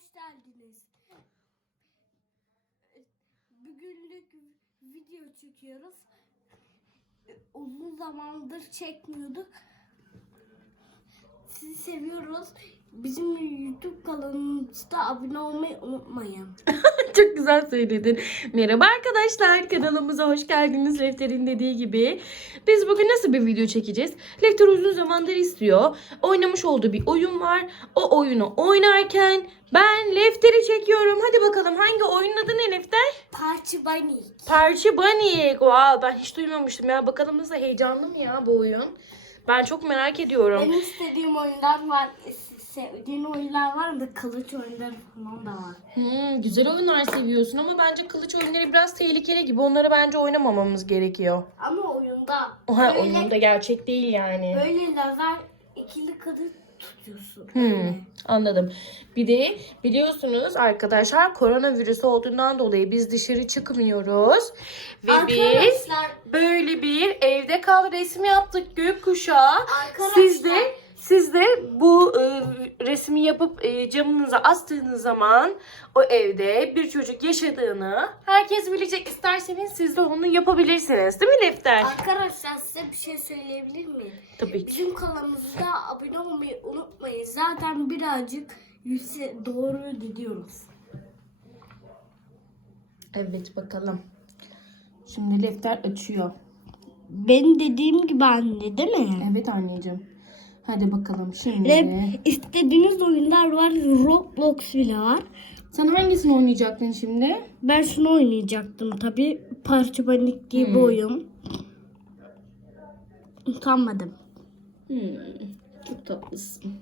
hoş geldiniz. Bugünlük video çekiyoruz. Uzun zamandır çekmiyorduk. Sizi seviyoruz. Bizim YouTube kanalımızda abone olmayı unutmayın. Çok güzel söyledin. Merhaba arkadaşlar kanalımıza hoş geldiniz Lefter'in dediği gibi. Biz bugün nasıl bir video çekeceğiz? Lefter uzun zamandır istiyor. Oynamış olduğu bir oyun var. O oyunu oynarken ben Lefter'i çekiyorum. Hadi bakalım hangi oyunun adı ne Lefter? Parçı Bunny. Parçı Bunny. Wow, ben hiç duymamıştım ya. Bakalım nasıl heyecanlı mı ya bu oyun? Ben çok merak ediyorum. Benim istediğim oyunlar var. Sevdiğin oyunlar var mı? Kılıç oyunları falan da var. Hmm, güzel oyunlar seviyorsun ama bence kılıç oyunları biraz tehlikeli gibi. Onları bence oynamamamız gerekiyor. Ama oyunda Oha böyle, oyununda gerçek değil yani. böyle lazer ikili kılıç tutuyorsun. Hmm, anladım. Bir de biliyorsunuz arkadaşlar koronavirüs olduğundan dolayı biz dışarı çıkmıyoruz. Ve biz Arkadaşlar, böyle bir evde kal resmi yaptık gökkuşağı. arkadaşlar Siz de siz de bu e, resmi yapıp e, camınıza astığınız zaman o evde bir çocuk yaşadığını herkes bilecek. İsterseniz siz de onu yapabilirsiniz. Değil mi Lefter? Arkadaşlar size bir şey söyleyebilir miyim? Tabii ki. Bizim kanalımıza abone olmayı unutmayın. Zaten birazcık yüksek doğru gidiyoruz. Evet bakalım. Şimdi Lefter açıyor. Benim dediğim gibi anne değil mi? Evet anneciğim. Hadi bakalım şimdi. Ve istediğiniz oyunlar var. Roblox bile var. Sen hangisini oynayacaktın şimdi? Ben şunu oynayacaktım tabi. Parça panik gibi Hmm. oyun. Utanmadım. Hmm, çok tatlısın.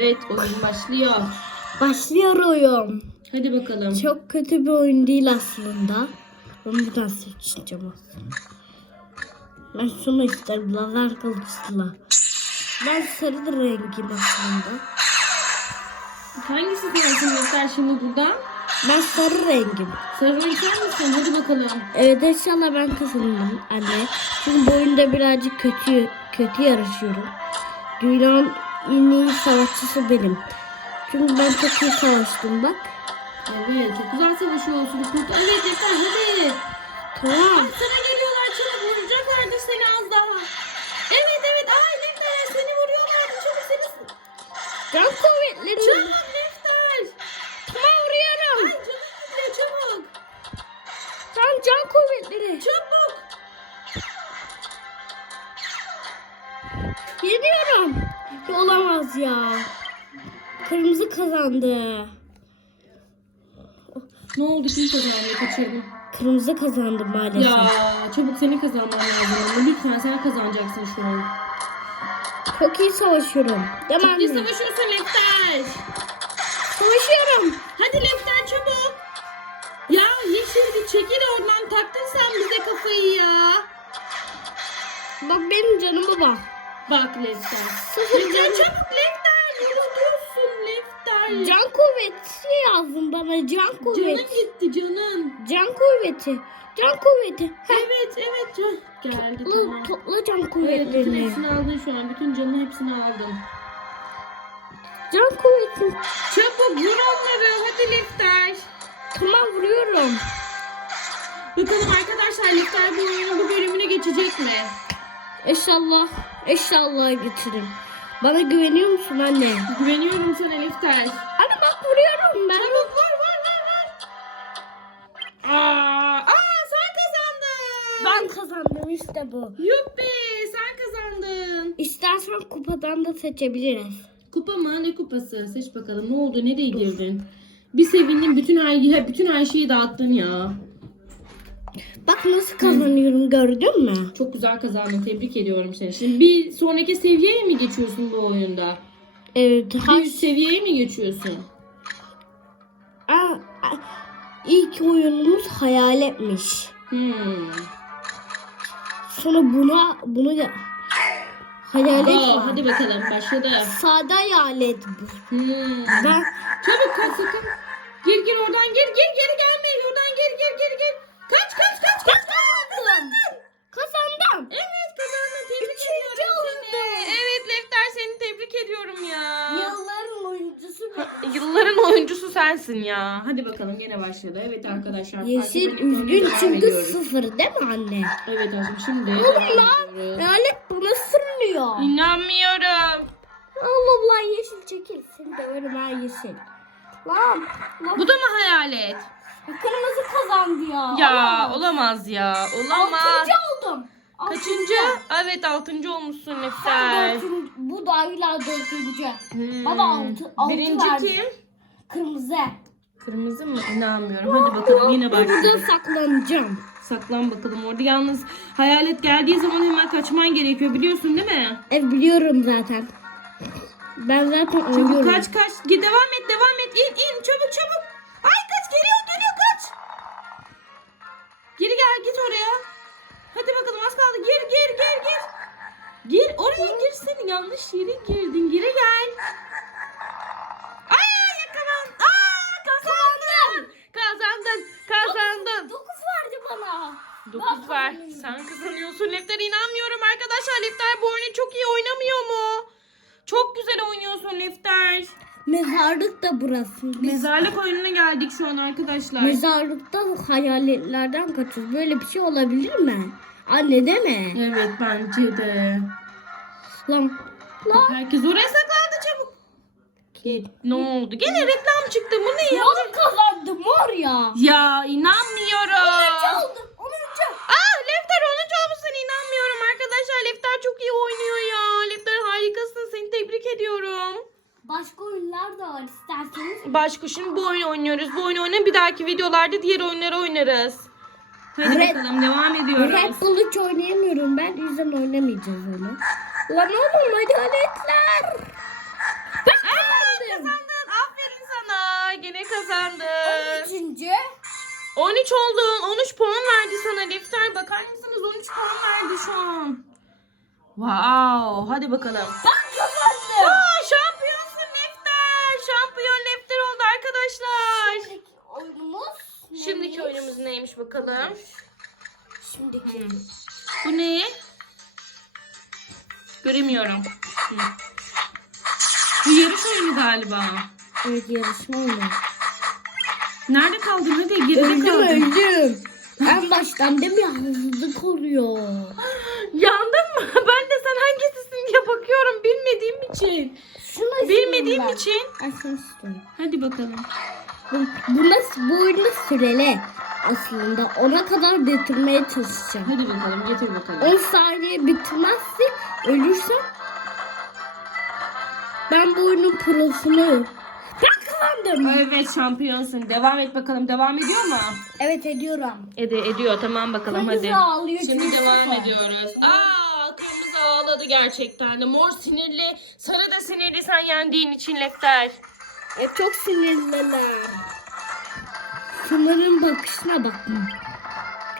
Evet oyun başlıyor. Başlıyor oyun. Hadi bakalım. Çok kötü bir oyun değil aslında. Ben buradan seçeceğim aslında. Ben şunu isterim. Lazer kılıçla. Ben sarı rengim aslında. Hangisi sensin Lefter şimdi burada? Ben sarı rengim. Sarı renk sen misin? Hadi bakalım. Evet inşallah ben kazanırım anne. Çünkü bu oyunda birazcık kötü kötü yarışıyorum. Dünyanın en iyi savaşçısı benim. Çünkü ben çok iyi savaştım bak. Evet çok güzel savaşıyorsun. Evet Lefter hadi. Tamam. Sana geliyorlar çabuk vuracaklardı seni az daha. Evet evet ay Lefter seni vuruyorlardı çabuk seni. Can kuvvetleri. Çabuk Lefter. Tamam vuruyorum. Ay canım gidiyor çabuk. Tamam can kuvvetleri. Çabuk. Yeniyorum. Olamaz ya. Kırmızı kazandı. Ne oldu kim kazandı kaçırdım. Kırmızı kazandı maalesef. Ya çabuk seni kazanman lazım. Lütfen sen kazanacaksın şu an. Çok iyi savaşıyorum. Mi Çok iyi savaşıyorsun Lefter. Savaşıyorum. Hadi Lefter çabuk. Ya yeşil bir çekil oradan taktın sen bize kafayı ya. Bak benim canıma bak. Bak Lefter. Lefter çabuk Lefter. Can kuvveti yazın bana. Can Canın kuvveti. gitti canın. Can kuvveti. Can kuvveti. Heh. Evet evet can. Geldi Topla, tamam. topla can Evet bütün hepsini aldın şu an. Bütün canını hepsini aldın. Can kuvveti. Çabuk vur onları. Hadi Lefter. Tamam vuruyorum. Bakalım arkadaşlar Lefter bu oyunun bu bölümüne geçecek mi? İnşallah. İnşallah getiririm. Bana güveniyor musun anne? Güveniyorum sana Lefter. Anne bak vuruyorum ben. Çabuk vur vur vur vur. Aa, aa sen kazandın. Ben kazandım işte bu. Yuppi sen kazandın. İstersen kupadan da seçebiliriz. Kupa mı? Ne kupası? Seç bakalım. Ne oldu? Nereye girdin? Bir sevindim. Bütün her, bütün her şeyi dağıttın ya. Bak nasıl kazanıyorum gördün mü? Çok güzel kazandın. Tebrik ediyorum seni. Şimdi bir sonraki seviyeye mi geçiyorsun bu oyunda? Evet. Bir üst seviyeye mi geçiyorsun? Aa, ilk oyunumuz hayaletmiş. Hmm. Sonra buna bunu da hayalet Aa, var. hadi bakalım. Başladı. Sade hayalet bu. Hmm. Ben Çabuk kaç sakın. Gir gir oradan gir gir geri gelme. Oradan gir gir gir gir. Kaç kaç kaç sensin ya. Hadi bakalım yine başladı. Evet arkadaşlar. Yeşil üzgün devam çünkü ediyoruz. sıfır değil mi anne? Evet aşkım şimdi. Oğlum devam lan. ediyoruz. Lanet bana sürünüyor. İnanmıyorum. Allah Allah yeşil çekil. Seni döverim ha yeşil. Lan. lan. Bu da mı hayalet? Kırmızı kazandı ya. Ya Olamaz. olamaz ya. Olamaz. Altıncı oldum. Kaçıncı? Evet altıncı olmuşsun Nefter. dördüncü. Bu da hala dördüncü. Hmm. Bana altı- altı Birinci verdi. kim? Kırmızı. Kırmızı mı? İnanmıyorum. Hadi bakalım yine Burada başlayalım. saklanacağım. Saklan bakalım orada. Yalnız hayalet geldiği zaman hemen kaçman gerekiyor biliyorsun değil mi? Evet biliyorum zaten. Ben zaten Çabuk oynuyorum. kaç kaç. Git devam et devam et. İn in çabuk çabuk. Ay kaç geliyor geliyor kaç. Geri gel git oraya. Hadi bakalım az kaldı. Gir gir gir gir. Gir oraya gir seni yanlış yere girdin. Geri gel. Yakalan. Aa kazandın. Kazandın. Kazandın. Dokuz verdi bana. Dokuz ver. Sen kazanıyorsun. Lefter inanmıyorum arkadaşlar. Lefter bu oyunu çok iyi oynamıyor mu? Çok güzel oynuyorsun Lefter. Mezarlık da burası. Biz Mezarlık oyununa geldik şu an arkadaşlar. mezarlıkta hayaletlerden kaçıyoruz. Böyle bir şey olabilir mi? Anne deme. evet bence de. Lan. Lan. Herkes oraya. Git. Ne oldu? Gene reklam çıktı. Bu ne ya? Mor kazandım mor ya. Ya inanmıyorum. Çaldım. Onuncu. Ah Lefter 10. olmuşsun inanmıyorum arkadaşlar. Lefter çok iyi oynuyor ya. Lefter harikasın. Seni tebrik ediyorum. Başka oyunlar da var isterseniz. Başka şimdi bu oyunu oynuyoruz. Bu oyunu oynayın. Bir dahaki videolarda diğer oyunları oynarız. Hadi Red- bakalım devam ediyoruz. Red Bull hiç oynayamıyorum ben. Yüzden oynamayacağız onu. Lan oğlum hayaletler. Ben Wow. Hadi bakalım. Ben kazandım. Aa, şampiyonsun Lefter. Şampiyon Lefter oldu arkadaşlar. Şimdiki oyunumuz. Şimdiki neymiş? oyunumuz neymiş bakalım. Şimdiki. Hmm. Bu ne? Göremiyorum. Hı. Bu yarış oyunu galiba. Evet yarışma oyunu. Nerede kaldın? Hadi geride Öldüm kaldın. öldüm. En baştan değil mi hızlılık oluyor. Yandın mı? Ben de sen hangisisin diye bakıyorum bilmediğim için. Şunu Bilmediğim ben. için. Şunu istiyorum. Hadi bakalım. Bu, bu, nasıl, bu oyunda süreli aslında. Ona kadar bitirmeye çalışacağım. Hadi bakalım getir bakalım. 10 saniye bitmezse ölürsem ben bu oyunun prosunu ben kazandım. Evet şampiyonsun. Devam et bakalım. Devam ediyor mu? Evet ediyorum. Ede ediyor. Tamam bakalım Kırmızı hadi. ağlıyor Şimdi devam ediyoruz. Aa ağladı gerçekten de. Mor sinirli. Sarı da sinirli sen yendiğin için Lefter. E, çok sinirliler. Şunların bakışına bak.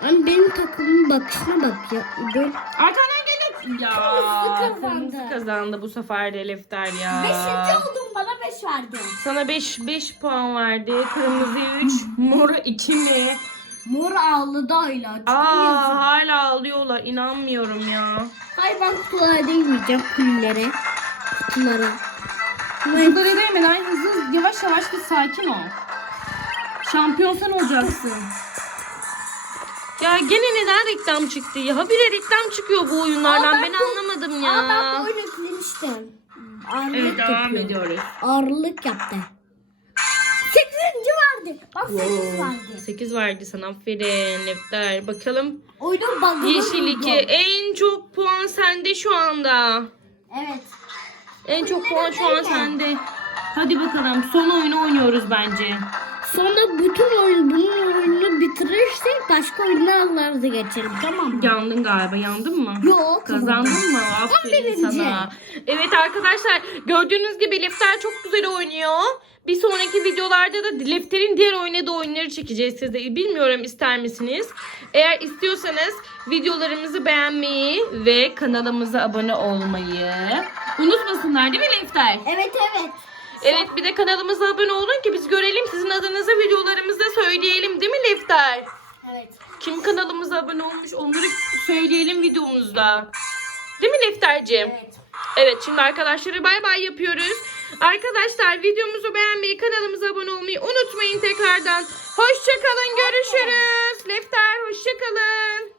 Ama benim takımın bakışına bak ya. Böyle Arkandan geliyor. Ya Kırmızı kazandı. kırmızı kazandı bu sefer de Lefter ya. beşinci oldum bana beş verdi. Sana 5 5 puan verdi. Kırmızı 3, mor 2 mi? Mor ağladı hala. Çok Aa yazık. hala ağlıyorlar. İnanmıyorum ya. Hayır ben kutulara değmeyeceğim kulülere. Kutulara. Bunları değmeden hızlı yavaş yavaş bir sakin ol. Şampiyon sen olacaksın. Ya gene neden reklam çıktı ya? Habire reklam çıkıyor bu oyunlardan. Aa, ben ben bu- anlamadım ya. Aa ben bu oyunu yüklemiştim. Ağırlık Evet devam yapıyor. ediyoruz. Ağırlık yaptı. Bak sekiz verdi. 8 verdi sana aferin Lefter. Bakalım. Oyunun bug'ını Yeşil 2. buldum. En çok puan sende şu anda. Evet. En çok puan şu an sende. Hadi bakalım son oyunu oynuyoruz bence. Sonra bütün oyun bunun oyununu bitirirsek başka oyunlarla da geçelim tamam mı? Yandın galiba. Yandın mı? Yok. Kazandın mı? Aferin birinci. sana. Evet arkadaşlar gördüğünüz gibi Lefter çok güzel oynuyor. Bir sonraki videolarda da Lefter'in diğer oynadığı oyunları çekeceğiz size. Bilmiyorum ister misiniz? Eğer istiyorsanız videolarımızı beğenmeyi ve kanalımıza abone olmayı unutmasınlar değil mi Lefter? Evet evet. Evet bir de kanalımıza abone olun ki biz görelim sizin adınızı videolarımızda söyleyelim değil mi Lefter? Evet. Kim kanalımıza abone olmuş onları söyleyelim videomuzda. Değil mi Lefter'ciğim? Evet. Evet şimdi arkadaşları bay bay yapıyoruz. Arkadaşlar videomuzu beğenmeyi, kanalımıza abone olmayı unutmayın. tekrardan. Hoşçakalın görüşürüz. Lefter hoşçakalın.